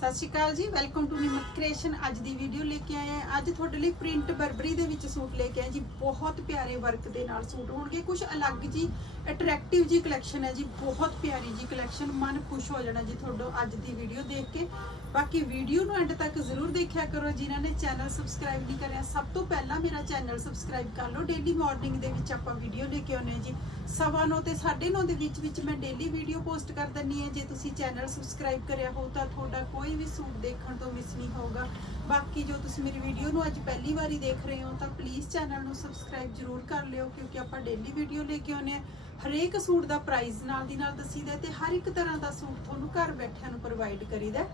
ਸਤਿ ਸ਼੍ਰੀ ਅਕਾਲ ਜੀ welcome to ਨਿਮਤ creation ਅੱਜ ਦੀ ਵੀਡੀਓ ਲੈ ਕੇ ਆਏ ਹਾਂ। ਅੱਜ ਤੁਹਾਡੇ ਲਈ ਪ੍ਰਿੰਟ ਬਰਬਰੀ ਦੇ ਵਿੱਚ ਸੂਟ ਲੈ ਕੇ ਆਏ ਜੀ। ਬਹੁਤ ਪਿਆਰੇ ਵਰਕ ਦੇ ਨਾਲ ਸੂਟ ਹੋਣਗੇ। ਕੁਝ ਅਲੱਗ ਜੀ ਅਟਰੈਕਟਿਵ ਜੀ ਕਲੈਕਸ਼ਨ ਹੈ ਜੀ। ਬਹੁਤ ਪਿਆਰੀ ਜੀ ਕਲੈਕਸ਼ਨ ਮਨ ਖੁਸ਼ ਹੋ ਜਾਣਾ ਜੀ ਤੁਹਾਡਾ ਅੱਜ ਦੀ ਵੀਡੀਓ ਦੇਖ ਕੇ। ਬਾਕੀ ਵੀਡੀਓ ਨੂੰ ਐਂਡ ਤੱਕ ਜ਼ਰੂਰ ਦੇਖਿਆ ਕਰੋ, ਜਿਨ੍ਹਾਂ ਨੇ ਚੈਨਲ ਸਬਸਕ੍ਰਾਈਬ ਨਹੀਂ ਕਰਿਆ, ਸਭ ਤੋਂ ਪਹਿਲਾਂ ਮੇਰਾ ਚੈਨਲ ਸਬਸਕ੍ਰਾਈਬ ਕਰ ਲਓ। ਡੇਲੀ ਮਾਰਨਿੰਗ ਦੇ ਵਿੱਚ ਆਪਾਂ ਵੀਡੀਓ ਲੈ ਕੇ ਆਉਂਦੇ ਹਾਂ ਜੀ। ਸਵਾ ਨੌ ਤੇ 9:30 ਦੇ ਵਿੱਚ ਵਿੱਚ ਮੈਂ ਡੇਲੀ ਵੀਡੀਓ ਪੋਸਟ ਕਰ ਦਿੰਨੀ ਹੈ। ਜੇ ਤੁਸੀਂ ਚੈਨਲ ਸਬਸਕ੍ਰਾਈਬ ਕਰਿਆ ਹੋ ਤਾਂ ਤੁਹਾਡਾ ਕੋਈ ਵੀ ਸੂਟ ਦੇਖਣ ਤੋਂ ਮਿਸ ਨਹੀਂ ਹੋਊਗਾ। ਬਾਕੀ ਜੋ ਤੁਸੀਂ ਮੇਰੀ ਵੀਡੀਓ ਨੂੰ ਅੱਜ ਪਹਿਲੀ ਵਾਰੀ ਦੇਖ ਰਹੇ ਹੋ, ਤਾਂ ਪਲੀਜ਼ ਚੈਨਲ ਨੂੰ ਸਬਸਕ੍ਰਾਈਬ ਜ਼ਰੂਰ ਕਰ ਲਿਓ, ਕਿਉਂਕਿ ਆਪਾਂ ਡੇਲੀ ਵੀਡੀਓ ਲੈ ਕੇ ਆਉਂਦੇ ਹਾਂ। ਹਰੇਕ ਸੂਟ ਦਾ ਪ੍ਰਾਈਸ ਨਾਲ ਦੀ ਨਾਲ ਦੱਸੀਦਾ ਤੇ ਹਰ ਇੱਕ ਤਰ੍ਹਾਂ ਦਾ ਸੂਟ ਤੁਹਾਨੂੰ ਘਰ ਬੈਠਿਆਂ ਨੂੰ ਪ੍ਰੋਵਾਈਡ ਕਰੀਦਾ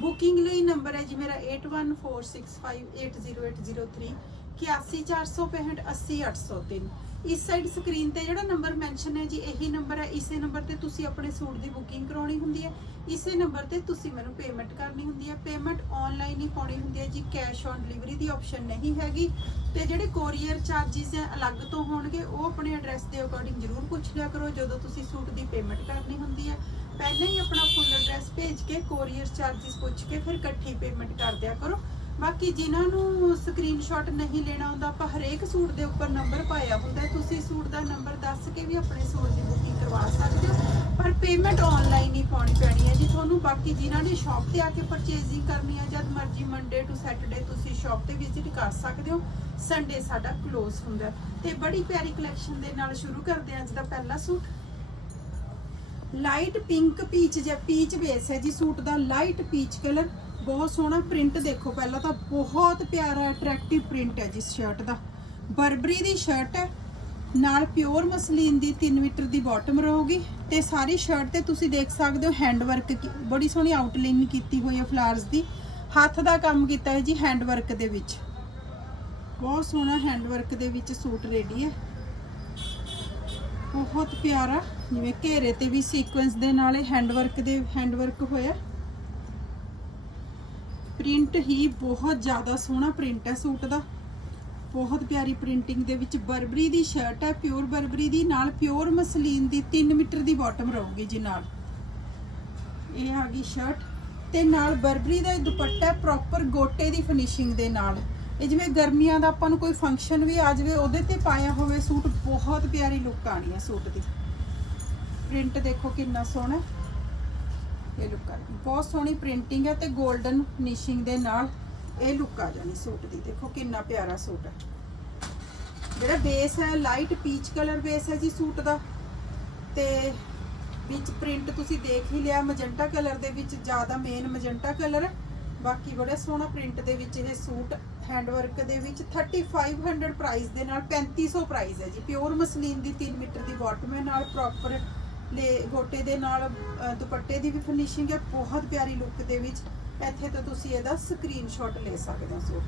ਬੁਕਿੰਗ ਲਈ ਨੰਬਰ ਹੈ ਜੀ ਮੇਰਾ 8146580803 81465 80803 ਇਸ ਸਾਈਡ ਸਕਰੀਨ ਤੇ ਜਿਹੜਾ ਨੰਬਰ ਮੈਂਸ਼ਨ ਹੈ ਜੀ, ਇਹੀ ਨੰਬਰ ਹੈ। ਇਸੇ ਨੰਬਰ ਤੇ ਤੁਸੀਂ ਆਪਣੇ ਸੂਟ ਦੀ ਬੁਕਿੰਗ ਕਰਾਉਣੀ ਹੁੰਦੀ ਹੈ। ਇਸੇ ਨੰਬਰ ਤੇ ਤੁਸੀਂ ਮੈਨੂੰ ਪੇਮੈਂਟ ਕਰਨੀ ਹੁੰਦੀ ਹੈ। ਪੇਮੈਂਟ ਆਨਲਾਈਨ ਹੀ ਪਾਉਣੀ ਹੁੰਦੀ ਹੈ ਜੀ। ਕੈਸ਼ ਔਨ ਡਿਲੀਵਰੀ ਦੀ ਆਪਸ਼ਨ ਨਹੀਂ ਹੈਗੀ। ਤੇ ਜਿਹੜੇ ਕੋਰੀਅਰ ਚਾਰजेस ਹੈ, ਅਲੱਗ ਤੋਂ ਹੋਣਗੇ, ਉਹ ਆਪਣੇ ਐਡਰੈਸ ਦੇ ਅਕੋਰਡਿੰਗ ਜ਼ਰੂਰ ਪੁੱਛ ਲਿਆ ਕਰੋ। ਜਦੋਂ ਤੁਸੀਂ ਸੂਟ ਦੀ ਪੇਮੈਂਟ ਕਰਨੀ ਹੁੰਦੀ ਹੈ ਪਹਿਲਾਂ ਹੀ ਆਪਣਾ ਫੁੱਲ ਐਡਰੈਸ ਭੇਜ ਕੇ ਕੋਰੀਅਰ ਚਾਰजेस ਪੁੱਛ ਕੇ ਫਿਰ ਇਕੱਠੀ ਪੇਮੈਂਟ ਕਰ ਦਿਆ ਕਰੋ। ਬਾਕੀ ਜਿਨ੍ਹਾਂ ਨੂੰ ਸਕਰੀਨਸ਼ਾਟ ਨਹੀਂ ਲੈਣਾ ਹੁੰਦਾ, ਆਪਾਂ ਹਰੇਕ ਸੂਟ ਦੇ ਉੱਪਰ ਨੰਬਰ ਪਾਇਆ ਹੁੰਦਾ ਤੁਸੀਂ ਸੂਟ ਦਾ ਨੰਬਰ ਦੱਸ ਕੇ ਵੀ ਆਪਣੇ ਸੂਟ ਦੀ ਬੁਕਿੰਗ ਕਰਵਾ ਸਕਦੇ ਹੋ। ਪਰ ਪੇਮੈਂਟ ਆਨਲਾਈਨ ਹੀ ਪਾਉਣੀ ਪੈਣੀ ਹੈ ਜੀ। ਤੁਹਾਨੂੰ ਬਾਕੀ ਜਿਨ੍ਹਾਂ ਨੇ ਸ਼ਾਪ ਤੇ ਆ ਕੇ ਪਰਚੇਜ਼ਿੰਗ ਕਰਨੀ ਹੈ, ਜਦ ਮਰਜ਼ੀ ਮੰਡੇ ਟੂ ਸੈਟਰਡੇ ਤੁਸੀਂ ਸ਼ਾਪ ਤੇ ਵਿਜ਼ਿਟ ਕਰ ਸਕਦੇ ਹੋ। ਸੰਡੇ ਸਾਡਾ ਕਲੋਜ ਹੁੰਦਾ ਤੇ ਬੜੀ ਪਿਆਰੀ ਕਲੈਕਸ਼ਨ ਦੇ ਨਾਲ ਸ਼ੁਰੂ ਕਰਦੇ ਹਾਂ ਅੱਜ ਦਾ ਪਹਿਲਾ ਸੂਟ। ਲਾਈਟ ਪਿੰਕ ਪੀਚ ਜਾਂ ਪੀਚ ਬੇਸ ਹੈ ਜੀ, ਸੂਟ ਦਾ ਲਾਈਟ ਪੀਚ ਕਲਰ, ਬਹੁਤ ਸੋਹਣਾ ਪ੍ਰਿੰਟ ਦੇਖੋ ਪਹਿਲਾਂ ਤਾਂ, ਬਹੁਤ ਪਿਆਰਾ ਅਟਰੈਕਟਿਵ ਪ੍ਰਿੰਟ ਹੈ ਜੀ ਸ਼ਰਟ ਦਾ। ਬਰਬਰੀ ਦੀ ਸ਼ਰਟ ਹੈ, ਨਾਲ ਪਿਓਰ ਮਸਲੀਨ ਦੀ 3 ਮੀਟਰ ਦੀ ਬਾਟਮ ਰਹੂਗੀ ਤੇ ਸਾਰੀ ਸ਼ਰਟ ਤੇ ਤੁਸੀਂ ਦੇਖ ਸਕਦੇ ਹੋ ਹੈਂਡ ਵਰਕ ਬੜੀ ਸੋਹਣੀ ਆਊਟਲਾਈਨ ਕੀਤੀ ਹੋਈ ਹੈ ਫਲਾਰਸ ਦੀ। ਹੱਥ ਦਾ ਕੰਮ ਕੀਤਾ ਹੈ ਜੀ ਹੈਂਡ ਵਰਕ ਦੇ ਵਿੱਚ। ਬਹੁਤ ਸੋਹਣਾ ਹੈਂਡ ਵਰਕ ਦੇ ਵਿੱਚ ਸੂਟ ਰੈਡੀ ਹੈ। ਬਹੁਤ ਪਿਆਰਾ, ਜਿਵੇਂ ਘੇਰੇ ਤੇ ਵੀ ਸੀਕੁਐਂਸ ਦੇ ਨਾਲ ਹੈਂਡ ਵਰਕ ਦੇ ਹੈਂਡਵਰਕ ਹੋਇਆ। ਪ੍ਰਿੰਟ ਹੀ ਬਹੁਤ ਜ਼ਿਆਦਾ ਸੋਹਣਾ ਪ੍ਰਿੰਟ ਹੈ ਸੂਟ ਦਾ। ਬਹੁਤ ਪਿਆਰੀ ਪ੍ਰਿੰਟਿੰਗ ਦੇ ਵਿੱਚ ਬਰਬਰੀ ਦੀ ਸ਼ਰਟ ਹੈ ਪਿਓਰ ਬਰਬਰੀ ਦੀ, ਨਾਲ ਪਿਓਰ ਮਸਲੀਨ ਦੀ 3 ਮੀਟਰ ਦੀ ਬਾਟਮ ਰਹੂਗੀ ਜੀ ਨਾਲ। ਇਹ ਆ ਗਈ ਸ਼ਰਟ ਤੇ ਨਾਲ ਬਰਬਰੀ ਦਾ ਦੁਪੱਟਾ ਪ੍ਰੋਪਰ ਗੋਟੇ ਦੀ ਫਿਨਿਸ਼ਿੰਗ ਦੇ ਨਾਲ। ਇਹ ਜਿਵੇਂ ਗਰਮੀਆਂ ਦਾ ਆਪਾਂ ਨੂੰ ਕੋਈ ਫੰਕਸ਼ਨ ਵੀ ਆ ਜਾਵੇ, ਉਹਦੇ ਤੇ ਪਾਇਆ ਹੋਵੇ ਸੂਟ, ਬਹੁਤ ਪਿਆਰੀ ਲੁੱਕ ਆਣੀ ਹੈ ਸੂਟ ਦੀ। ਪ੍ਰਿੰਟ ਦੇਖੋ ਕਿੰਨਾ ਸੋਹਣਾ ਇਹ ਲੁੱਕ ਆ ਬਹੁਤ ਸੋਹਣੀ ਪ੍ਰਿੰਟਿੰਗ ਹੈ ਤੇ 골ਡਨ ਫਿਨਿਸ਼ਿੰਗ ਦੇ ਨਾਲ ਇਹ ਲੁੱਕ ਆ ਜਾਣੀ ਸੂਟ ਦੀ। ਦੇਖੋ ਕਿੰਨਾ ਪਿਆਰਾ ਸੂਟ ਹੈ। ਜਿਹੜਾ ਬੇਸ ਹੈ ਲਾਈਟ ਪੀਚ ਕਲਰ ਬੇਸ ਹੈ ਜੀ ਸੂਟ ਦਾ। ਤੇ ਵਿੱਚ ਪ੍ਰਿੰਟ ਤੁਸੀਂ ਦੇਖ ਹੀ ਲਿਆ ਮਜੰਟਾ ਕਲਰ ਦੇ ਵਿੱਚ ਜ਼ਿਆਦਾ ਮੇਨ ਮਜੰਟਾ ਕਲਰ ਬਾਕੀ ਬੜਾ ਸੋਹਣਾ ਪ੍ਰਿੰਟ ਦੇ ਵਿੱਚ ਇਹ ਸੂਟ ਹੈਂਡ ਵਰਕ ਦੇ ਵਿੱਚ 3500 ਪ੍ਰਾਈਸ ਦੇ ਨਾਲ 3500 ਪ੍ਰਾਈਸ ਹੈ ਜੀ। ਪਿਓਰ ਮਸਲੀਨ ਦੀ 3 ਮੀਟਰ ਦੀ ਬਾਟਮ ਹੈ, ਨਾਲ ਪ੍ਰੋਪਰ ਲੈ ਗੋਟੇ ਦੇ ਨਾਲ ਦੁਪੱਟੇ ਦੀ ਵੀ ਫਿਨਿਸ਼ਿੰਗ ਹੈ। ਬਹੁਤ ਪਿਆਰੀ ਲੁੱਕ ਦੇ ਵਿੱਚ ਇੱਥੇ ਤਾਂ ਤੁਸੀਂ ਇਹਦਾ ਸਕਰੀਨਸ਼ਾਟ ਲੈ ਸਕਦੇ ਹੋ ਸੂਟ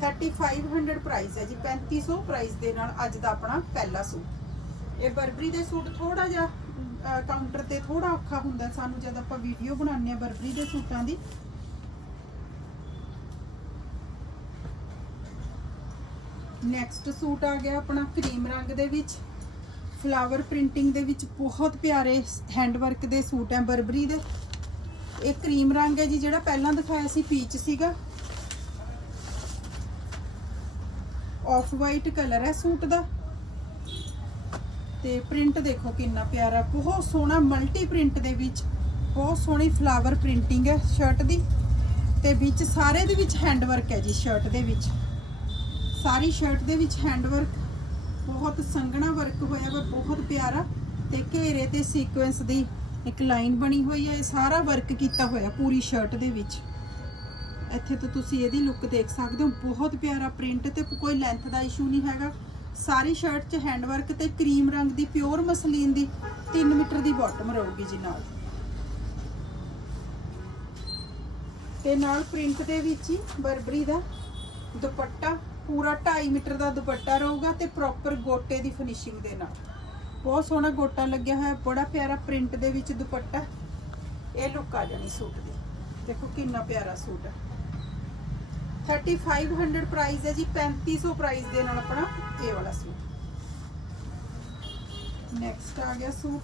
ਦਾ 3500 ਪ੍ਰਾਈਸ ਹੈ ਜੀ 3500 ਪ੍ਰਾਈਸ ਦੇ ਨਾਲ ਅੱਜ ਦਾ ਆਪਣਾ ਪਹਿਲਾ ਸੂਟ। ਇਹ ਬਰਬਰੀ ਦੇ ਸੂਟ ਥੋੜਾ ਜਿਹਾ ਕਾਊਂਟਰ ਤੇ ਥੋੜਾ ਔਖਾ ਹੁੰਦਾ। ਸਾਨੂੰ ਜਦ ਆਪਾਂ ਵੀਡੀਓ ਬਣਾਉਂਦੇ ਆ ਬਰਬਰੀ ਦੇ ਸੂਟਾਂ ਦੀ ਨੈਕਸਟ ਸੂਟ ਆ ਗਿਆ ਆਪਣਾ ਕਰੀਮ ਰੰਗ ਦੇ ਵਿੱਚ। ਫਲਾਵਰ ਪ੍ਰਿੰਟਿੰਗ ਦੇ ਵਿੱਚ ਬਹੁਤ ਪਿਆਰੇ ਹੈਂਡਵਰਕ ਦੇ ਸੂਟ ਹੈ ਬਰਬਰੀ ਦੇ। ਇਹ ਕਰੀਮ ਰੰਗ ਹੈ ਜੀ, ਜਿਹੜਾ ਪਹਿਲਾਂ ਦਿਖਾਇਆ ਸੀ ਪੀਚ ਸੀਗਾ। ਆਫ ਵਾਈਟ ਕਲਰ ਹੈ ਸੂਟ ਦਾ। ਤੇ ਪ੍ਰਿੰਟ ਦੇਖੋ ਕਿੰਨਾ ਪਿਆਰਾ, ਬਹੁਤ ਸੋਹਣਾ ਮਲਟੀ ਪ੍ਰਿੰਟ ਦੇ ਵਿੱਚ, ਬਹੁਤ ਸੋਹਣੀ ਫਲਾਵਰ ਪ੍ਰਿੰਟਿੰਗ ਹੈ ਸ਼ਰਟ ਦੀ। ਤੇ ਵਿੱਚ ਸਾਰੇ ਦੇ ਵਿੱਚ ਹੈਂਡਵਰਕ ਹੈ ਜੀ ਸ਼ਰਟ ਦੇ ਵਿੱਚ। ਸਾਰੀ ਸ਼ਰਟ ਦੇ ਵਿੱਚ ਹੈਂਡ ਵਰਕ ਬਹੁਤ ਸੰਘਣਾ ਵਰਕ ਹੋਇਆ ਵਾ, ਬਹੁਤ ਪਿਆਰਾ ਤੇ ਘੇਰੇ ਤੇ ਸੀਕੁਐਂਸ ਦੀ ਇੱਕ ਲਾਈਨ ਬਣੀ ਹੋਈ ਹੈ ਇਹ ਸਾਰਾ ਵਰਕ ਕੀਤਾ ਹੋਇਆ ਪੂਰੀ ਸ਼ਰਟ ਦੇ ਵਿੱਚ। ਇੱਥੇ ਤੋਂ ਤੁਸੀਂ ਇਹਦੀ ਲੁੱਕ ਦੇਖ ਸਕਦੇ ਹੋ, ਬਹੁਤ ਪਿਆਰਾ ਪ੍ਰਿੰਟ ਤੇ ਕੋਈ ਲੈਂਥ ਦਾ ਇਸ਼ੂ ਨਹੀਂ ਹੈਗਾ। ਸਾਰੀ ਸ਼ਰਟ 'ਚ ਹੈਂਡ ਵਰਕ ਤੇ ਕਰੀਮ ਰੰਗ ਦੀ ਪਿਓਰ ਮਸਲੀਨ ਦੀ 3 ਮੀਟਰ ਦੀ ਬਾਟਮ ਰਹੂਗੀ ਜੀ ਨਾਲ। ਤੇ ਨਾਲ ਪ੍ਰਿੰਟ ਦੇ ਵਿੱਚ ਹੀ ਬਰਬਰੀ ਦਾ ਦੁਪੱਟਾ ਪੂਰਾ 2.5 ਮੀਟਰ ਦਾ ਦੁਪੱਟਾ ਰਹੂਗਾ ਤੇ ਪ੍ਰੋਪਰ ਗੋਟੇ ਦੀ ਫਿਨਿਸ਼ਿੰਗ ਦੇ ਨਾਲ। ਬਹੁਤ ਸੋਹਣਾ ਗੋਟਾ ਲੱਗਿਆ ਹੋਇਆ, ਬੜਾ ਪਿਆਰਾ ਪ੍ਰਿੰਟ ਦੇ ਵਿੱਚ ਦੁਪੱਟਾ। ਇਹ ਲੁੱਕ ਆ ਜਾਣੀ ਸੂਟ ਦੀ। ਦੇਖੋ ਕਿੰਨਾ ਪਿਆਰਾ ਸੂਟ ਹੈ 3500 ਪ੍ਰਾਈਸ ਹੈ ਜੀ 3500 ਪ੍ਰਾਈਸ ਦੇ ਨਾਲ ਆਪਣਾ ਇਹ ਵਾਲਾ ਸੂਟ। ਨੈਕਸਟ ਆ ਗਿਆ ਸੂਟ।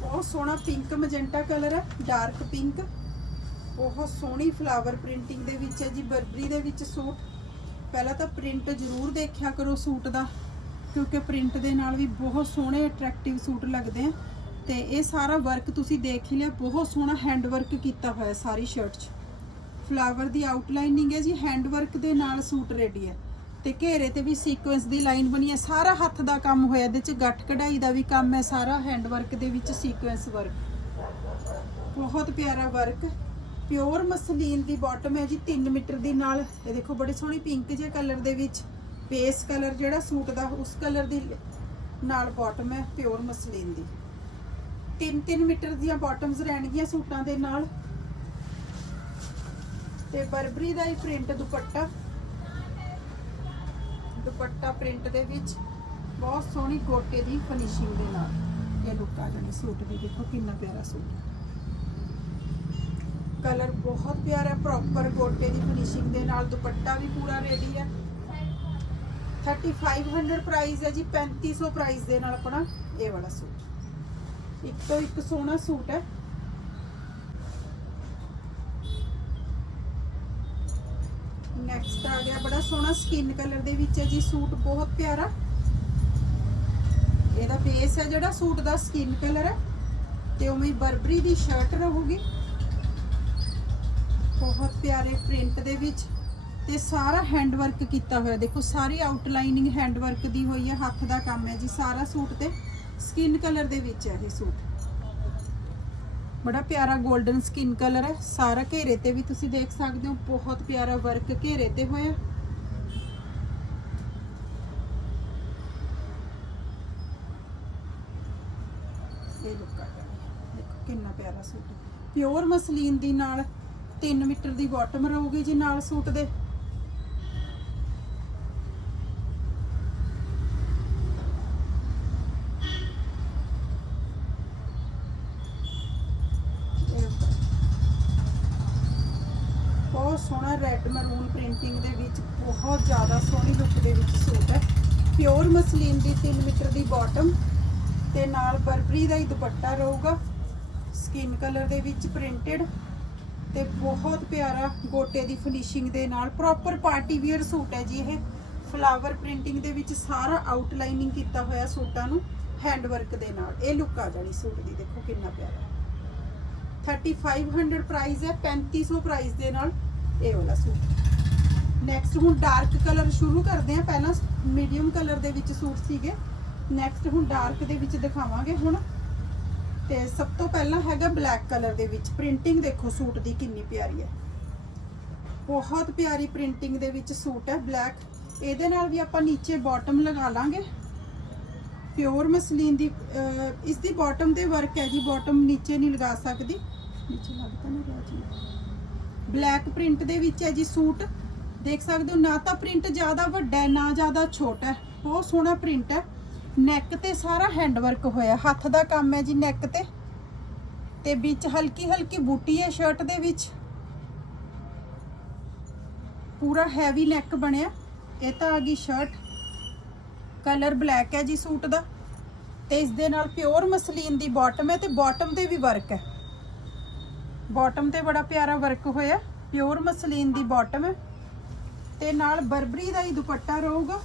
ਬਹੁਤ ਸੋਹਣਾ ਪਿੰਕ ਮੈਜੈਂਟਾ ਕਲਰ ਹੈ ਡਾਰਕ ਪਿੰਕ ਬਹੁਤ ਸੋਹਣੀ ਫਲਾਵਰ ਪ੍ਰਿੰਟਿੰਗ ਦੇ ਵਿੱਚ ਹੈ ਜੀ, ਬਰਬਰੀ ਦੇ ਵਿੱਚ ਸੂਟ। ਪਹਿਲਾਂ ਤਾਂ ਪ੍ਰਿੰਟ ਜ਼ਰੂਰ ਦੇਖਿਆ ਕਰੋ ਸੂਟ ਦਾ, ਕਿਉਂਕਿ ਪ੍ਰਿੰਟ ਦੇ ਨਾਲ ਵੀ ਬਹੁਤ ਸੋਹਣੇ ਅਟਰੈਕਟਿਵ ਸੂਟ ਲੱਗਦੇ ਆ। ਤੇ ਇਹ ਸਾਰਾ ਵਰਕ ਤੁਸੀਂ ਦੇਖ ਹੀ ਲਿਆ, ਬਹੁਤ ਸੋਹਣਾ ਹੈਂਡ ਵਰਕ ਕੀਤਾ ਹੋਇਆ ਸਾਰੀ ਸ਼ਰਟ 'ਚ। ਫਲਾਵਰ ਦੀ ਆਊਟਲਾਈਨਿੰਗ ਹੈ ਜੀ ਹੈਂਡ ਵਰਕ ਦੇ ਨਾਲ ਸੂਟ ਰੈਡੀ ਹੈ। ਤੇ ਘੇਰੇ ਤੇ ਵੀ ਸੀਕੁਐਂਸ ਦੀ ਲਾਈਨ ਬਣੀ ਹੈ, ਸਾਰਾ ਹੱਥ ਦਾ ਕੰਮ ਹੋਇਆ, ਇਹਦੇ 'ਚ ਗੱਠ ਕਢਾਈ ਦਾ ਵੀ ਕੰਮ ਹੈ, ਸਾਰਾ ਹੈਂਡ ਵਰਕ ਦੇ ਵਿੱਚ ਸੀਕੁਐਂਸ ਵਰਕ ਬਹੁਤ ਪਿਆਰਾ ਵਰਕ ਪਿਓਰ ਮਸਲੀਨ ਦੀ ਬਾਟਮ ਹੈ ਜੀ 3 ਮੀਟਰ ਦੀ ਨਾਲ। ਇਹ ਦੇਖੋ, ਬੜੇ ਸੋਹਣੀ ਪਿੰਕ ਜਿਹੇ ਕਲਰ ਦੇ ਵਿੱਚ ਬੇਸ ਕਲਰ ਜਿਹੜਾ ਸੂਟ ਦਾ, ਉਸ ਕਲਰ ਦੀ ਨਾਲ ਬਾਟਮ ਹੈ, ਪਿਓਰ ਮਸਲੀਨ ਦੀ। 3-3 ਮੀਟਰ ਦੀਆਂ ਬਾਟਮਸ ਰਹਿਣਗੀਆਂ ਸੂਟਾਂ ਦੇ ਨਾਲ। ਤੇ ਬਰਬਰੀ ਦਾ ਹੀ ਪ੍ਰਿੰਟ ਦੁਪੱਟਾ। ਦੁਪੱਟਾ ਪ੍ਰਿੰਟ ਦੇ ਵਿੱਚ ਬਹੁਤ ਸੋਹਣੀ ਕੋਟੇ ਦੀ ਫਿਨਿਸ਼ਿੰਗ ਦੇ ਨਾਲ। ਇਹ ਲੁੱਕ ਆ ਜਾਣੀ ਸੂਟ ਦੀ, ਦੇਖੋ ਕਿੰਨਾ ਪਿਆਰਾ ਸੂਟ। ਕਲਰ ਬਹੁਤ ਪਿਆਰਾ ਪ੍ਰੋਪਰ ਗੋਟੇ ਦੀ ਫਿਨਿਸ਼ਿੰਗ ਦੇ ਨਾਲ ਦੁਪੱਟਾ ਵੀ ਪੂਰਾ ਰੈਡੀ ਹੈ। 3500 ਪ੍ਰਾਈਸ ਹੈ ਜੀ 3500 ਪ੍ਰਾਈਸ ਦੇ ਨਾਲ ਆਪਣਾ ਇਹ ਵਾਲਾ ਸੂਟ। ਇੱਕ ਤੋਂ ਇੱਕ ਸੋਹਣਾ ਸੂਟ ਹੈ। ਨੈਕਸਟ ਆ ਗਿਆ ਬੜਾ ਸੋਹਣਾ ਸਕਿਨ ਕਲਰ ਦੇ ਵਿੱਚ ਹੈ ਜੀ, ਸੂਟ ਬਹੁਤ ਪਿਆਰਾ। ਇਹਦਾ ਫੇਸ ਹੈ ਜਿਹੜਾ, ਸੂਟ ਦਾ ਸਕਿਨ ਕਲਰ ਹੈ। ਤੇ ਉਵੇਂ ਬਰਬਰੀ ਦੀ ਸ਼ਰਟ ਰਹੂਗੀ। ਬਹੁਤ ਪਿਆਰੇ ਪ੍ਰਿੰਟ ਦੇ ਵਿੱਚ ਤੇ ਸਾਰਾ ਹੈਂਡ ਵਰਕ ਕੀਤਾ ਹੋਇਆ। ਦੇਖੋ, ਸਾਰੀ ਆਊਟਲਾਈਨਿੰਗ ਹੈਂਡ ਵਰਕ ਦੀ ਹੋਈ ਹੈ, ਹੱਥ ਦਾ ਕੰਮ ਹੈ ਜੀ। ਸਾਰਾ ਸੂਟ ਤੇ ਸਕਿਨ ਕਲਰ ਦੇ ਵਿੱਚ ਹੈ ਇਹ ਸੂਟ। ਬੜਾ ਪਿਆਰਾ 골ਡਨ ਸਕਿਨ ਕਲਰ ਹੈ। ਸਾਰਾ ਘੇਰੇ ਤੇ ਵੀ ਤੁਸੀਂ ਦੇਖ ਸਕਦੇ ਹੋ, ਬਹੁਤ ਪਿਆਰਾ ਵਰਕ ਘੇਰੇ ਤੇ ਹੋਇਆ। ਇਹ ਲੁੱਕ ਆ ਗਿਆ। ਦੇਖੋ, ਕਿੰਨਾ ਪਿਆਰਾ ਸੂਟ ਪਿਓਰ ਮਸਲੀਨ ਦੀ ਨਾਲ 3 ਮੀਟਰ ਦੀ ਬਾਟਮ ਰਹੂਗੀ ਜੀ ਨਾਲ ਸੂਟ ਦੇ। ਬਹੁਤ ਸੋਹਣਾ ਰੈੱਡ ਮਰੂਨ ਪ੍ਰਿੰਟਿੰਗ ਦੇ ਵਿੱਚ ਬਹੁਤ ਜ਼ਿਆਦਾ ਸੋਹਣੀ ਲੁੱਕ ਦੇ ਵਿੱਚ ਸੂਟ ਹੈ। ਪਿਓਰ ਮਸਲੀਨ ਦੀ 3 ਮੀਟਰ ਦੀ ਬਾਟਮ ਤੇ ਨਾਲ ਬਰਬਰੀ ਦਾ ਹੀ ਦੁਪੱਟਾ ਰਹੂਗਾ। ਸਕਿਨ ਕਲਰ ਦੇ ਵਿੱਚ ਪ੍ਰਿੰਟਡ ਤੇ ਬਹੁਤ ਪਿਆਰਾ ਗੋਟੇ ਦੀ ਫਿਨਿਸ਼ਿੰਗ ਦੇ ਨਾਲ ਪ੍ਰੋਪਰ ਪਾਰਟੀ ਵੀਅਰ ਸੂਟ ਹੈ ਜੀ ਇਹ। ਫਲਾਵਰ ਪ੍ਰਿੰਟਿੰਗ ਦੇ ਵਿੱਚ ਸਾਰਾ ਆਊਟਲਾਈਨਿੰਗ ਕੀਤਾ ਹੋਇਆ ਸੂਟਾਂ ਨੂੰ ਹੈਂਡ ਵਰਕ ਦੇ ਨਾਲ। ਇਹ ਲੁੱਕ ਆ ਜਾਣੀ ਸੂਟ ਦੀ, ਦੇਖੋ ਕਿੰਨਾ ਪਿਆਰਾ। 3500 ਪ੍ਰਾਈਸ ਹੈ 3500 ਪ੍ਰਾਈਸ ਦੇ ਨਾਲ ਇਹ ਵਾਲਾ ਸੂਟ। ਨੈਕਸਟ ਹੁਣ ਡਾਰਕ ਕਲਰ ਸ਼ੁਰੂ ਕਰਦੇ ਆ ਪਹਿਲਾਂ ਮੀਡੀਅਮ ਕਲਰ ਦੇ ਵਿੱਚ ਸੂਟ ਸੀਗੇ। ਨੈਕਸਟ ਹੁਣ ਡਾਰਕ ਦੇ ਵਿੱਚ ਦਿਖਾਵਾਂਗੇ ਹੁਣ। ਤੇ ਸਭ ਤੋਂ ਪਹਿਲਾਂ ਹੈਗਾ ਬਲੈਕ ਕਲਰ ਦੇ ਵਿੱਚ। ਪ੍ਰਿੰਟਿੰਗ ਦੇਖੋ ਸੂਟ ਦੀ ਕਿੰਨੀ ਪਿਆਰੀ ਹੈ। ਬਹੁਤ ਪਿਆਰੀ ਪ੍ਰਿੰਟਿੰਗ ਦੇ ਵਿੱਚ ਸੂਟ ਹੈ ਬਲੈਕ। ਇਹਦੇ ਨਾਲ ਵੀ ਆਪਾਂ ਨੀਚੇ ਬਾਟਮ ਲਗਾ ਲਾਂਗੇ। ਪਿਓਰ ਮਸਲੀਨ ਦੀ ਅਹ, ਇਸ ਦੀ ਬਾਟਮ ਤੇ ਵਰਕ ਹੈ ਜੀ। ਬਾਟਮ ਨੀਚੇ ਨਹੀਂ ਲਗਾ ਸਕਦੀ। ਨੀਚੇ ਲੱਗਦਾ ਨਾ ਰਿਹਾ ਜੀ। ਬਲੈਕ ਪ੍ਰਿੰਟ ਦੇ ਵਿੱਚ ਹੈ ਜੀ ਸੂਟ। ਦੇਖ ਸਕਦੇ ਹੋ ਨਾ ਤਾਂ ਪ੍ਰਿੰਟ ਜ਼ਿਆਦਾ ਵੱਡਾ ਹੈ ਨਾ ਜ਼ਿਆਦਾ ਛੋਟਾ ਹੈ। ਬਹੁਤ ਸੋਹਣਾ ਪ੍ਰਿੰਟ ਹੈ। ਨੈਕ ਤੇ ਸਾਰਾ ਹੈਂਡ ਵਰਕ ਹੋਇਆ। ਹੱਥ ਦਾ ਕੰਮ ਹੈ ਜੀ ਨੈਕ ਤੇ। ਤੇ ਵਿੱਚ ਹਲਕੀ ਹਲਕੀ ਬੂਟੀ ਹੈ ਸ਼ਰਟ ਦੇ ਵਿੱਚ। ਪੂਰਾ ਹੈਵੀ ਨੈਕ ਬਣਿਆ। ਇਹ ਤਾਂ ਆ ਗਈ ਸ਼ਰਟ ਕਲਰ ਬਲੈਕ ਹੈ ਜੀ ਸੂਟ ਦਾ। ਤੇ ਇਸ ਦੇ ਨਾਲ ਪਿਓਰ ਮਸਲੀਨ ਦੀ ਬਾਟਮ ਹੈ ਤੇ ਬਾਟਮ ਤੇ ਵੀ ਵਰਕ ਹੈ। ਬਾਟਮ ਤੇ ਬੜਾ ਪਿਆਰਾ ਵਰਕ ਹੋਇਆ। ਪਿਓਰ ਮਸਲੀਨ ਦੀ ਬਾਟਮ ਹੈ। ਤੇ ਨਾਲ ਬਰਬਰੀ ਦਾ ਹੀ ਦੁਪੱਟਾ ਰਹੂਗਾ।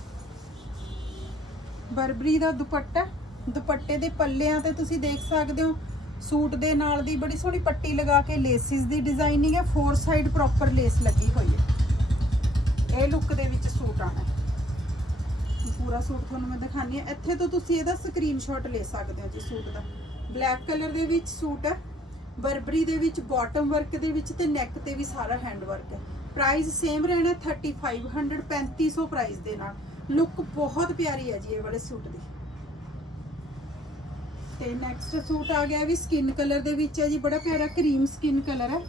ਬਰਬਰੀ ਦਾ ਦੁਪੱਟਾ ਦੁਪੱਟੇ ਦੇ ਪੱਲਿਆਂ ਤੇ ਤੁਸੀਂ ਦੇਖ ਸਕਦੇ ਹੋ, ਸੂਟ ਦੇ ਨਾਲ ਦੀ ਬੜੀ ਸੋਹਣੀ ਪੱਟੀ ਲਗਾ ਕੇ ਲੇਸਿਸ ਦੀ ਡਿਜ਼ਾਈਨਿੰਗ ਹੈ। ਫੋਰ ਸਾਈਡ ਪ੍ਰੋਪਰ ਲੇਸ ਲੱਗੀ ਹੋਈ ਹੈ। ਇਹ ਲੁੱਕ ਦੇ ਵਿੱਚ ਸੂਟ ਆਣਾ ਪੂਰਾ ਸੂਟ ਤੁਹਾਨੂੰ ਮੈਂ ਦਿਖਾਣੀ ਹੈ। ਇੱਥੇ ਤੋਂ ਤੁਸੀਂ ਇਹਦਾ ਸਕਰੀਨਸ਼ਾਟ ਲੈ ਸਕਦੇ ਹੋ ਜੀ ਸੂਟ ਦਾ। ਬਲੈਕ ਕਲਰ ਦੇ ਵਿੱਚ ਸੂਟ ਹੈ। ਬਰਬਰੀ ਦੇ ਵਿੱਚ ਬਾਟਮ ਵਰਕ ਦੇ ਵਿੱਚ ਤੇ ਨੈਕ ਤੇ ਵੀ ਸਾਰਾ ਹੈਂਡ ਵਰਕ ਹੈ। ਪ੍ਰਾਈਸ ਸੇਮ ਰਹਿਣਾ 3500 3500 ਪ੍ਰਾਈਸ ਦੇ ਨਾਲ। ਲੁੱਕ ਬਹੁਤ ਪਿਆਰੀ ਹੈ ਜੀ ਇਹ ਵਾਲੇ ਸੂਟ ਦੀ। ਤੇ ਨੈਕਸਟ ਸੂਟ ਆ ਗਿਆ ਵੀ ਸਕਿਨ ਕਲਰ ਦੇ ਵਿੱਚ ਹੈ ਜੀ, ਬੜਾ ਪਿਆਰਾ ਕਰੀਮ ਸਕਿਨ ਕਲਰ ਹੈ।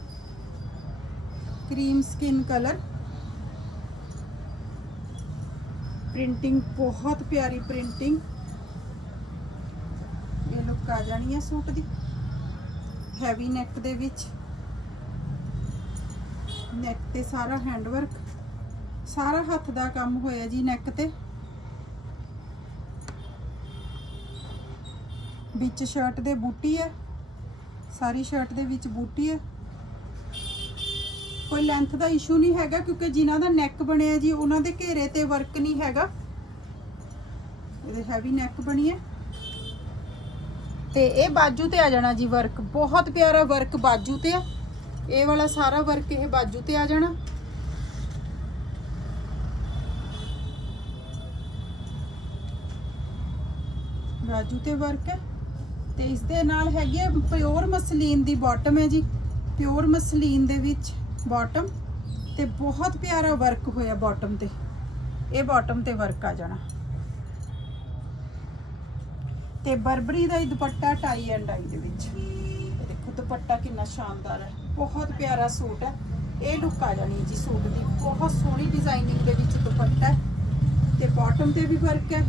ਕਰੀਮ ਸਕਿਨ ਕਲਰ ਪ੍ਰਿੰਟਿੰਗ ਬਹੁਤ ਪਿਆਰੀ ਪ੍ਰਿੰਟਿੰਗ ਇਹ ਲੁੱਕ ਆ ਜਾਣੀ ਹੈ ਸੂਟ ਦੀ। ਹੈਵੀ ਨੈਕ ਦੇ ਵਿੱਚ। ਨੈਕ ਤੇ ਸਾਰਾ ਹੈਂਡ ਵਰਕ ਸਾਰਾ ਹੱਥ ਦਾ ਕੰਮ ਹੋਇਆ ਜੀ ਨੈਕ ਤੇ। ਵਿੱਚ ਸ਼ਰਟ ਦੇ ਬੂਟੀ ਹੈ। ਸਾਰੀ ਸ਼ਰਟ ਦੇ ਵਿੱਚ ਬੂਟੀ ਹੈ। ਕੋਈ ਲੈਂਥ ਦਾ ਇਸ਼ੂ ਨਹੀਂ ਹੈਗਾ ਕਿਉਂਕਿ ਜਿਨ੍ਹਾਂ ਦਾ ਨੈਕ ਬਣਿਆ ਜੀ, ਉਹਨਾਂ ਦੇ ਘੇਰੇ ਤੇ ਵਰਕ ਨਹੀਂ ਹੈਗਾ। ਇਹਦੇ ਹੈਵੀ ਨੈਕ ਬਣੀ ਹੈ। ਤੇ ਇਹ ਬਾਜੂ ਤੇ ਆ ਜਾਣਾ ਜੀ ਵਰਕ ਬਹੁਤ ਪਿਆਰਾ ਵਰਕ ਬਾਜੂ ਤੇ ਆ। ਇਹ ਵਾਲਾ ਸਾਰਾ ਵਰਕ ਇਹ ਬਾਜੂ ਤੇ ਆ ਜਾਣਾ। ਰਾਜੂ ਤੇ ਵਰਕ ਹੈ। ਤੇ ਇਸ ਦੇ ਨਾਲ ਹੈਗੀ ਹੈ ਪਿਓਰ ਮਸਲੀਨ ਦੀ ਬਾਟਮ ਹੈ ਜੀ। ਪਿਓਰ ਮਸਲੀਨ ਦੇ ਵਿੱਚ ਬਾਟਮ ਤੇ ਬਹੁਤ ਪਿਆਰਾ ਵਰਕ ਹੋਇਆ ਬਾਟਮ ਤੇ। ਇਹ ਬਾਟਮ ਤੇ ਵਰਕ ਆ ਜਾਣਾ। ਤੇ ਬਰਬਰੀ ਦਾ ਹੀ ਦੁਪੱਟਾ ਟਾਈ ਐਂਡ ਡਾਈ ਦੇ ਵਿੱਚ। ਇਹ ਦੇਖੋ ਦੁਪੱਟਾ ਕਿੰਨਾ ਸ਼ਾਨਦਾਰ ਹੈ। ਬਹੁਤ ਪਿਆਰਾ ਸੂਟ ਹੈ। ਇਹ ਲੁੱਕ ਆ ਜਾਣੀ ਜੀ ਸੂਟ ਦੀ। ਬਹੁਤ ਸੋਹਣੀ ਡਿਜ਼ਾਈਨਿੰਗ ਦੇ ਵਿੱਚ ਦੁਪੱਟਾ ਹੈ। ਤੇ ਬਾਟਮ ਤੇ ਵੀ ਵਰਕ ਹੈ।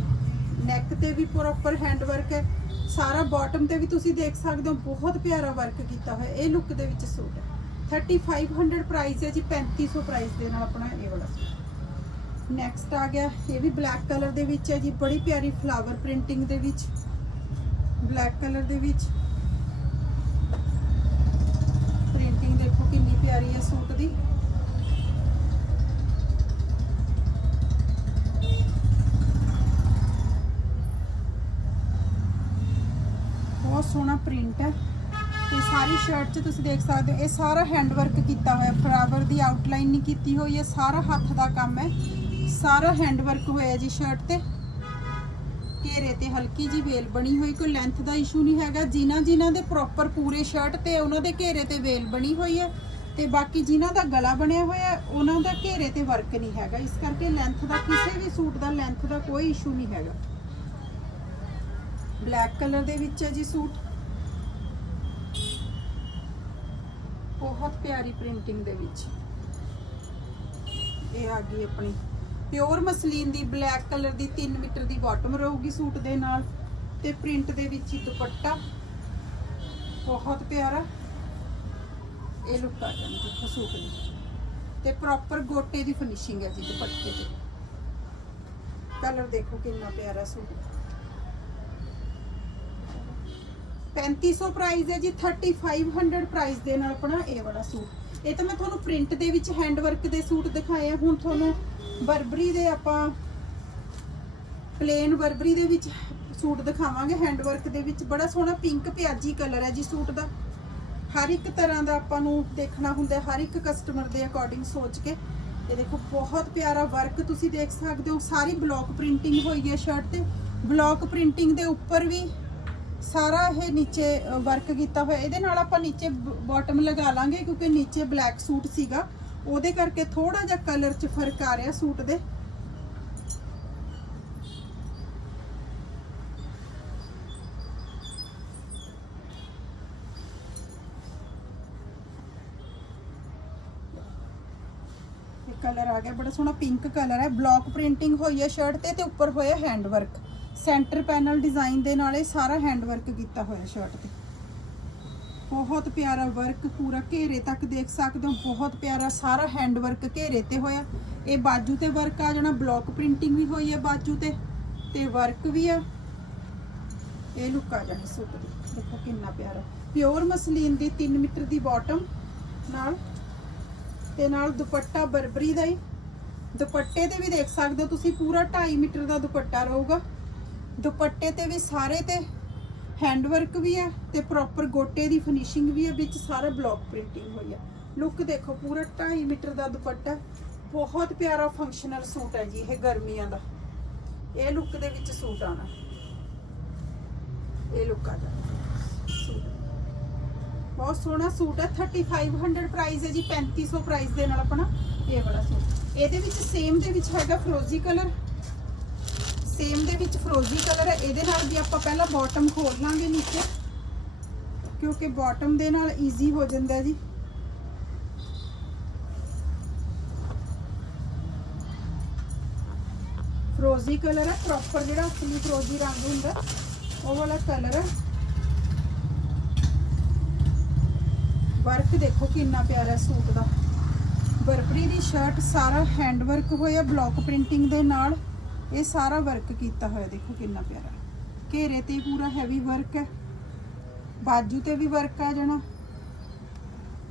ਨੈਕ ਤੇ ਵੀ ਪ੍ਰੋਪਰ ਹੈਂਡ ਵਰਕ ਹੈ। ਸਾਰਾ ਬਾਟਮ ਤੇ ਵੀ ਤੁਸੀਂ ਦੇਖ ਸਕਦੇ ਹੋ, ਬਹੁਤ ਪਿਆਰਾ ਵਰਕ ਕੀਤਾ ਹੋਇਆ। ਇਹ ਲੁੱਕ ਦੇ ਵਿੱਚ ਸੂਟ ਹੈ। 3500 ਪ੍ਰਾਈਸ ਹੈ ਜੀ 3500 ਪ੍ਰਾਈਸ ਦੇ ਨਾਲ ਆਪਣਾ ਇਹ ਵਾਲਾ ਸੂਟ। ਨੈਕਸਟ ਆ ਗਿਆ, ਇਹ ਵੀ ਬਲੈਕ ਕਲਰ ਦੇ ਵਿੱਚ ਹੈ ਜੀ, ਬੜੀ ਪਿਆਰੀ ਫਲਾਵਰ ਪ੍ਰਿੰਟਿੰਗ ਦੇ ਵਿੱਚ। ਬਲੈਕ ਕਲਰ ਦੇ ਵਿੱਚ। ਪ੍ਰਿੰਟਿੰਗ ਦੇਖੋ ਕਿੰਨੀ ਪਿਆਰੀ ਹੈ ਸੂਟ ਦੀ। ਬਹੁਤ ਸੋਹਣਾ ਪ੍ਰਿੰਟ ਹੈ ਤੇ ਸਾਰੀ ਸ਼ਰਟ 'ਚ ਤੁਸੀਂ ਦੇਖ ਸਕਦੇ ਹੋ, ਇਹ ਸਾਰਾ ਹੈਂਡ ਵਰਕ ਕੀਤਾ ਹੋਇਆ ਫਲਾਵਰ ਦੀ ਆਊਟਲਾਈਨ ਨਹੀਂ ਕੀਤੀ ਹੋਈ ਹੈ ਸਾਰਾ ਹੱਥ ਦਾ ਕੰਮ ਹੈ। ਸਾਰਾ ਹੈਂਡ ਵਰਕ ਹੋਇਆ ਜੀ ਸ਼ਰਟ ਤੇ। ਘੇਰੇ ਤੇ ਹਲਕੀ ਜੀ ਵੇਲ ਬਣੀ ਹੋਈ, ਕੋਈ ਲੈਂਥ ਦਾ ਇਸ਼ੂ ਨਹੀਂ ਹੈਗਾ। ਜਿਨ੍ਹਾਂ ਜਿਨ੍ਹਾਂ ਦੇ ਪ੍ਰੋਪਰ ਪੂਰੇ ਸ਼ਰਟ ਤੇ, ਉਹਨਾਂ ਦੇ ਘੇਰੇ ਤੇ ਵੇਲ ਬਣੀ ਹੋਈ ਹੈ। ਤੇ ਬਾਕੀ ਜਿਨ੍ਹਾਂ ਦਾ ਗਲਾ ਬਣਿਆ ਹੋਇਆ ਉਹਨਾਂ ਦਾ ਘੇਰੇ ਤੇ ਵਰਕ ਨਹੀਂ ਹੈਗਾ। ਇਸ ਕਰਕੇ ਲੈਂਥ ਦਾ, ਕਿਸੇ ਵੀ ਸੂਟ ਦਾ ਲੈਂਥ ਦਾ ਕੋਈ ਇਸ਼ੂ ਨਹੀਂ ਹੈਗਾ। ਬਲੈਕ ਕਲਰ ਦੇ ਵਿੱਚ ਹੈ ਜੀ ਸੂਟ। ਬਹੁਤ ਪਿਆਰੀ ਪ੍ਰਿੰਟਿੰਗ ਦੇ ਵਿੱਚ। ਇਹ ਆ ਗਈ ਆਪਣੀ। ਪਿਓਰ ਮਸਲੀਨ ਦੀ ਬਲੈਕ ਕਲਰ ਦੀ 3 ਮੀਟਰ ਦੀ ਬਾਟਮ ਰਹੂਗੀ ਸੂਟ ਦੇ ਨਾਲ। ਤੇ ਪ੍ਰਿੰਟ ਦੇ ਵਿੱਚ ਹੀ ਦੁਪੱਟਾ। ਬਹੁਤ ਪਿਆਰਾ। ਇਹ ਲੁੱਕ ਆ ਜਾਂਦੀ ਦੇਖੋ ਸੂਟ ਦੀ। ਤੇ ਪ੍ਰੋਪਰ ਗੋਟੇ ਦੀ ਫਿਨਿਸ਼ਿੰਗ ਹੈ ਜੀ ਦੁਪੱਟੇ ਤੇ। ਕਲਰ ਦੇਖੋ ਕਿੰਨਾ ਪਿਆਰਾ ਸੂਟ 3500 ਪ੍ਰਾਈਸ ਹੈ ਜੀ 3500 ਪ੍ਰਾਈਸ ਦੇ ਨਾਲ ਆਪਣਾ ਇਹ ਵਾਲਾ ਸੂਟ। ਇਹ ਤਾਂ ਮੈਂ ਤੁਹਾਨੂੰ ਪ੍ਰਿੰਟ ਦੇ ਵਿੱਚ ਹੈਂਡ ਵਰਕ ਦੇ ਸੂਟ ਦਿਖਾਏ ਆ। ਹੁਣ ਤੁਹਾਨੂੰ ਬਰਬਰੀ ਦੇ ਆਪਾਂ ਪਲੇਨ ਬਰਬਰੀ ਦੇ ਵਿੱਚ ਸੂਟ ਦਿਖਾਵਾਂਗੇ। ਹੈਂਡ ਵਰਕ ਦੇ ਵਿੱਚ ਬੜਾ ਸੋਹਣਾ ਪਿੰਕ ਪਿਆਜੀ ਕਲਰ ਹੈ ਜੀ ਸੂਟ ਦਾ। ਹਰ ਇੱਕ ਤਰ੍ਹਾਂ ਦਾ ਆਪਾਂ ਨੂੰ ਦੇਖਣਾ ਹੁੰਦਾ ਹਰ ਇੱਕ ਕਸਟਮਰ ਦੇ ਅਕੋਰਡਿੰਗ ਸੋਚ ਕੇ। ਇਹ ਦੇਖੋ, ਬਹੁਤ ਪਿਆਰਾ ਵਰਕ ਤੁਸੀਂ ਦੇਖ ਸਕਦੇ ਹੋ। ਸਾਰੀ ਬਲੌਕ ਪ੍ਰਿੰਟਿੰਗ ਹੋਈ ਹੈ ਸ਼ਰਟ ਤੇ। ਬਲੌਕ ਪ੍ਰਿੰਟਿੰਗ ਦੇ ਉੱਪਰ ਵੀ ਸਾਰਾ ਇਹ ਨੀਚੇ ਵਰਕ ਕੀਤਾ ਹੋਇਆ। ਇਹਦੇ ਨਾਲ ਆਪਾਂ ਨੀਚੇ ਬਾਟਮ ਲਗਾ ਲਾਂਗੇ, ਕਿਉਂਕਿ ਨੀਚੇ ਬਲੈਕ ਸੂਟ ਸੀਗਾ। ਉਹਦੇ ਕਰਕੇ ਥੋੜਾ ਜਿਹਾ ਕਲਰ 'ਚ ਫ਼ਰਕ ਆ ਰਿਹਾ ਸੂਟ ਦੇ। ਕਲਰ ਆ ਗਿਆ, ਬੜਾ ਸੋਹਣਾ ਪਿੰਕ ਕਲਰ ਹੈ। ਬਲੌਕ ਪ੍ਰਿੰਟਿੰਗ ਹੋਈ ਹੈ ਸ਼ਰਟ ਤੇ ਤੇ ਉੱਪਰ ਹੋਇਆ hand work centre panel design ਦੇ ਨਾਲ ਇਹ ਸਾਰਾ ਹੈਂਡ ਵਰਕ ਕੀਤਾ ਹੋਇਆ ਸ਼ਰਟ ਤੇ। ਬਹੁਤ ਪਿਆਰਾ ਵਰਕ ਪੂਰਾ ਘੇਰੇ ਤੱਕ ਦੇਖ ਸਕਦੇ ਹੋ, ਬਹੁਤ ਪਿਆਰਾ ਸਾਰਾ ਹੈਂਡ ਵਰਕ ਘੇਰੇ ਤੇ ਹੋਇਆ। ਇਹ ਬਾਜੂ ਤੇ ਵਰਕ ਆ ਜਾਣਾ ਬਲੌਕ ਪ੍ਰਿੰਟਿੰਗ ਵੀ ਹੋਈ ਹੈ ਬਾਜੂ ਤੇ ਤੇ ਵਰਕ ਵੀ ਆ। ਇਹ ਲੁੱਕ ਆ ਜਾਣੀ ਸੂਟ ਦੀ। ਦੇਖੋ ਕਿੰਨਾ ਪਿਆਰਾ। ਪਿਓਰ ਮਸਲੀਨ ਦੀ 3 ਮੀਟਰ ਦੀ ਬਾਟਮ ਨਾਲ, ਤੇ ਨਾਲ ਦੁਪੱਟਾ ਬਰਬਰੀ ਦਾ ਹੀ। ਦੁਪੱਟੇ ਤੇ ਵੀ ਦੇਖ ਸਕਦੇ ਹੋ ਤੁਸੀਂ, ਪੂਰਾ 2.5 ਮੀਟਰ ਦਾ ਦੁਪੱਟਾ ਰਹੂਗਾ। ਦੁਪੱਟੇ ਤੇ ਵੀ ਸਾਰੇ ਤੇ ਹੈਂਡਵਰਕ ਵੀ ਹੈ ਤੇ ਪ੍ਰੋਪਰ ਗੋਟੇ ਦੀ ਫਿਨਿਸ਼ਿੰਗ ਵੀ ਹੈ, ਵਿੱਚ ਸਾਰਾ ਬਲੌਕ ਪ੍ਰਿੰਟਿੰਗ ਹੋਈ ਹੈ। ਲੁੱਕ ਦੇਖੋ, ਪੂਰਾ 2.5 ਮੀਟਰ ਦਾ ਦੁਪੱਟਾ ਬਹੁਤ ਪਿਆਰਾ ਫੰਕਸ਼ਨਲ ਸੂਟ ਹੈ ਜੀ, ਇਹ ਗਰਮੀਆਂ ਦਾ। ਇਹ ਲੁੱਕ ਦੇ ਵਿੱਚ ਸੂਟ ਆਣਾ ਇਹ ਲੁੱਕ ਆ ਸੂਟ। ਬਹੁਤ ਸੋਹਣਾ ਸੂਟ ਹੈ 3500 ਪ੍ਰਾਈਸ ਹੈ ਜੀ 3500 ਪ੍ਰਾਈਸ ਦੇ ਨਾਲ ਆਪਣਾ ਇਹ ਵਾਲਾ ਸੂਟ। ਇਹਦੇ ਵਿੱਚ ਸੇਮ ਦੇ ਵਿੱਚ ਹੈਗਾ ਫਰੋਜ਼ੀ ਕਲਰ ਸੇਮ ਦੇ ਵਿੱਚ ਫਰੋਜ਼ੀ ਕਲਰ ਹੈ। ਇਹਦੇ ਨਾਲ ਵੀ ਆਪਾਂ ਪਹਿਲਾਂ ਬਾਟਮ ਖੋਲ ਲਾਂਗੇ ਨੀਚੇ। ਕਿਉਂਕਿ ਬਾਟਮ ਦੇ ਨਾਲ ਈਜ਼ੀ ਹੋ ਜਾਂਦਾ ਜੀ। ਫਰੋਜ਼ੀ ਕਲਰ ਹੈ। ਪ੍ਰੋਪਰ ਜਿਹੜਾ ਅਸਲੀ ਫਰੋਜ਼ੀ ਰੰਗ ਹੁੰਦਾ, ਉਹ ਵਾਲਾ ਕਲਰ ਹੈ। ਵਰਕ ਦੇਖੋ ਕਿੰਨਾ ਪਿਆਰਾ ਸੂਟ ਦਾ। ਬਰਬਰੀ ਦੀ ਸ਼ਰਟ ਸਾਰਾ ਹੈਂਡ ਵਰਕ ਹੋਇਆ ਬਲੌਕ ਪ੍ਰਿੰਟਿੰਗ ਦੇ ਨਾਲ। ਇਹ ਸਾਰਾ ਵਰਕ ਕੀਤਾ ਹੋਇਆ ਦੇਖੋ ਕਿੰਨਾ ਪਿਆਰਾ। ਘੇਰੇ ਤੇ ਪੂਰਾ ਹੈਵੀ ਵਰਕ ਹੈ। ਬਾਜੂ ਤੇ ਵੀ ਵਰਕ ਆ ਜਾਣਾ।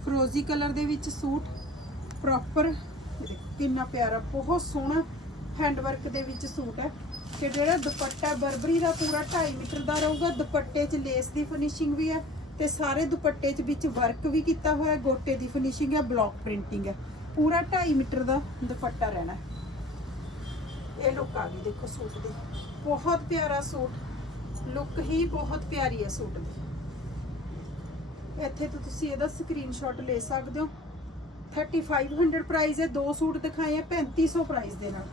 ਫਰੋਜ਼ੀ ਕਲਰ ਦੇ ਵਿੱਚ ਸੂਟ। ਪ੍ਰੋਪਰ ਕਿੰਨਾ ਪਿਆਰਾ, ਬਹੁਤ ਸੋਹਣਾ ਹੈਂਡ ਵਰਕ ਦੇ ਵਿੱਚ ਸੂਟ ਹੈ। ਤੇ ਜਿਹੜਾ ਦੁਪੱਟਾ ਬਰਬਰੀ ਦਾ ਪੂਰਾ 2.5 ਮੀਟਰ ਦਾ ਰਹੂਗਾ, ਦੁਪੱਟੇ 'ਚ ਲੇਸ ਦੀ ਫਿਨਿਸ਼ਿੰਗ ਵੀ ਹੈ ਤੇ ਸਾਰੇ ਦੁਪੱਟੇ 'ਚ ਵਿੱਚ ਵਰਕ ਵੀ ਕੀਤਾ ਹੋਇਆ, ਗੋਟੇ ਦੀ ਫਿਨਿਸ਼ਿੰਗ ਹੈ ਬਲੌਕ ਪ੍ਰਿੰਟਿੰਗ ਹੈ। ਪੂਰਾ 2.5 ਮੀਟਰ ਦਾ ਦੁਪੱਟਾ ਰਹਿਣਾ ਇਹ ਲੁੱਕ ਆ ਗਈ ਦੇਖੋ ਸੂਟ ਦੀ। ਬਹੁਤ ਪਿਆਰਾ ਸੂਟ। ਲੁੱਕ ਹੀ ਬਹੁਤ ਪਿਆਰੀ ਹੈ ਸੂਟ ਦੀ। ਇੱਥੇ ਤੋਂ ਤੁਸੀਂ ਇਹਦਾ ਸਕਰੀਨਸ਼ਾਟ ਲੈ ਸਕਦੇ ਹੋ। 3500 ਪ੍ਰਾਈਸ ਹੈ, ਦੋ ਸੂਟ ਦਿਖਾਏ ਆ 3500 ਪ੍ਰਾਈਸ ਦੇ ਨਾਲ।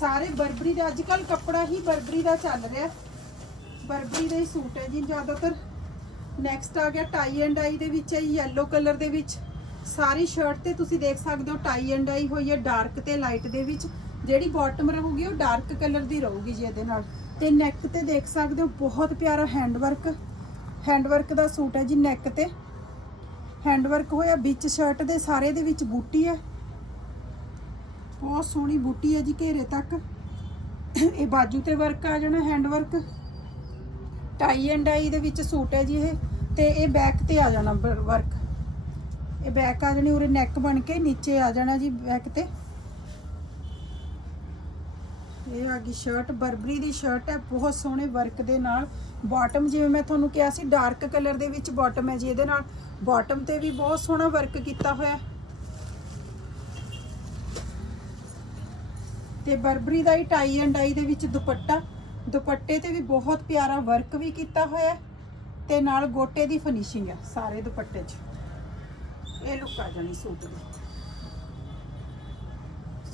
ਸਾਰੇ ਬਰਬਰੀ ਦਾ ਅੱਜ ਕੱਲ ਕੱਪੜਾ ਹੀ ਬਰਬਰੀ ਦਾ ਚੱਲ ਰਿਹਾ ਬਰਬਰੀ ਦਾ ਹੀ ਸੂਟ ਹੈ ਜੀ ਜ਼ਿਆਦਾਤਰ। ਨੈਕਸਟ ਆ ਗਿਆ ਟਾਈ ਐਂਡ ਆਈ ਦੇ ਵਿੱਚ ਹੈ ਯੈਲੋ ਕਲਰ ਦੇ ਵਿੱਚ। ਸਾਰੀ ਸ਼ਰਟ ਤੇ ਤੁਸੀਂ ਦੇਖ ਸਕਦੇ ਹੋ ਟਾਈ ਐਂਡ ਆਈ ਹੋਈ ਹੈ ਡਾਰਕ ਤੇ ਲਾਈਟ ਦੇ ਵਿੱਚ। ਜਿਹੜੀ ਬਾਟਮ ਰਹੂਗੀ ਉਹ ਡਾਰਕ ਕਲਰ ਦੀ ਰਹੂਗੀ ਜੀ ਇਹਦੇ ਨਾਲ। ਤੇ ਨੈਕ ਤੇ ਦੇਖ ਸਕਦੇ ਹੋ, ਬਹੁਤ ਪਿਆਰਾ ਹੈਂਡ ਵਰਕ ਹੈਂਡ ਵਰਕ ਦਾ ਸੂਟ ਹੈ ਜੀ ਨੈਕ ਤੇ। ਹੈਂਡ ਵਰਕ ਹੋਇਆ ਵਿੱਚ ਸ਼ਰਟ ਦੇ, ਸਾਰੇ ਦੇ ਵਿੱਚ ਬੂਟੀ ਹੈ। ਬਹੁਤ ਸੋਹਣੀ ਬੂਟੀ ਹੈ ਜੀ ਘੇਰੇ ਤੱਕ। ਇਹ ਬਾਜੂ ਤੇ ਵਰਕ ਆ ਜਾਣਾ hand work tie and dye ਦੇ ਵਿੱਚ ਸੂਟ ਹੈ ਜੀ ਇਹ। ਤੇ ਇਹ ਬੈਕ ਤੇ ਆ ਜਾਣਾ ਵਰਕ ਇਹ ਬੈਕ ਆ ਜਾਣੀ, ਉਰੇ ਨੈਕ ਬਣ ਕੇ ਨੀਚੇ ਆ ਜਾਣਾ ਜੀ ਬੈਕ ਤੇ। ਇਹ ਆ ਗਈ ਸ਼ਰਟ ਬਰਬਰੀ ਦੀ ਸ਼ਰਟ ਹੈ, ਬਹੁਤ ਸੋਹਣੇ ਵਰਕ ਦੇ ਨਾਲ। ਬਾਟਮ ਜਿਵੇਂ ਮੈਂ ਤੁਹਾਨੂੰ ਕਿਹਾ ਸੀ ਡਾਰਕ ਕਲਰ ਦੇ ਵਿੱਚ ਬਾਟਮ ਹੈ ਜੀ ਇਹਦੇ ਨਾਲ। ਬਾਟਮ ਤੇ ਵੀ ਬਹੁਤ ਸੋਹਣਾ ਵਰਕ ਕੀਤਾ ਹੋਇਆ ਹੈ। ਤੇ ਬਰਬਰੀ ਦਾ ਹੀ ਟਾਈ ਐਂਡ ਆਈ ਦੇ ਵਿੱਚ ਦੁਪੱਟਾ। ਦੁਪੱਟੇ ਤੇ ਵੀ ਬਹੁਤ ਪਿਆਰਾ ਵਰਕ ਵੀ ਕੀਤਾ ਹੋਇਆ ਹੈ। ਤੇ ਨਾਲ ਗੋਟੇ ਦੀ ਫਿਨਿਸ਼ਿੰਗ ਹੈ, ਸਾਰੇ ਦੁਪੱਟੇ 'ਚ। ਇਹ ਲੁੱਕ ਆ ਜਾਣੀ ਸੂਟ ਦੀ।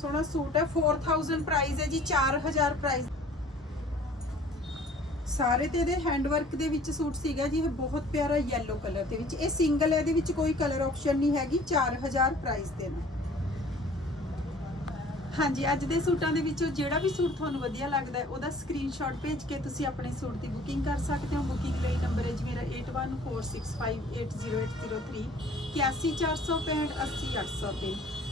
ਸੋਹਣਾ ਸੂਟ ਹੈ। 4000 ਪ੍ਰਾਈਸ ਹੈ ਜੀ 4000 ਪ੍ਰਾਈਸ ਸਾਰੇ ਤੇ ਇਹਦੇ ਹੈਂਡ ਦੇ ਵਿੱਚ ਸੂਟ ਸੀਗਾ ਜੀ, ਇਹ ਬਹੁਤ ਪਿਆਰਾ ਯੈਲੋ ਕਲਰ ਦੇ ਵਿੱਚ। ਇਹ ਸਿੰਗਲ ਹੈ ਇਹਦੇ ਵਿੱਚ ਕੋਈ ਕਲਰ ਆਪਸ਼ਨ ਨਹੀਂ ਹੈਗੀ 4000 ਪ੍ਰਾਈਸ ਦੇ ਨਾਲ ਹਾਂਜੀ, ਅੱਜ ਦੇ ਸੂਟਾਂ ਦੇ ਵਿੱਚੋਂ ਜਿਹੜਾ ਵੀ ਸੂਟ ਤੁਹਾਨੂੰ ਵਧੀਆ ਲੱਗਦਾ ਹੈ, ਉਹਦਾ ਸਕਰੀਨਸ਼ਾਟ ਭੇਜ ਕੇ ਤੁਸੀਂ ਆਪਣੇ ਸੂਟ ਦੀ ਬੁਕਿੰਗ ਕਰ ਸਕਦੇ ਹੋ। ਬੁਕਿੰਗ ਲਈ ਨੰਬਰ ਹੈ ਜੀ ਮੇਰਾ 8146580803 8146580803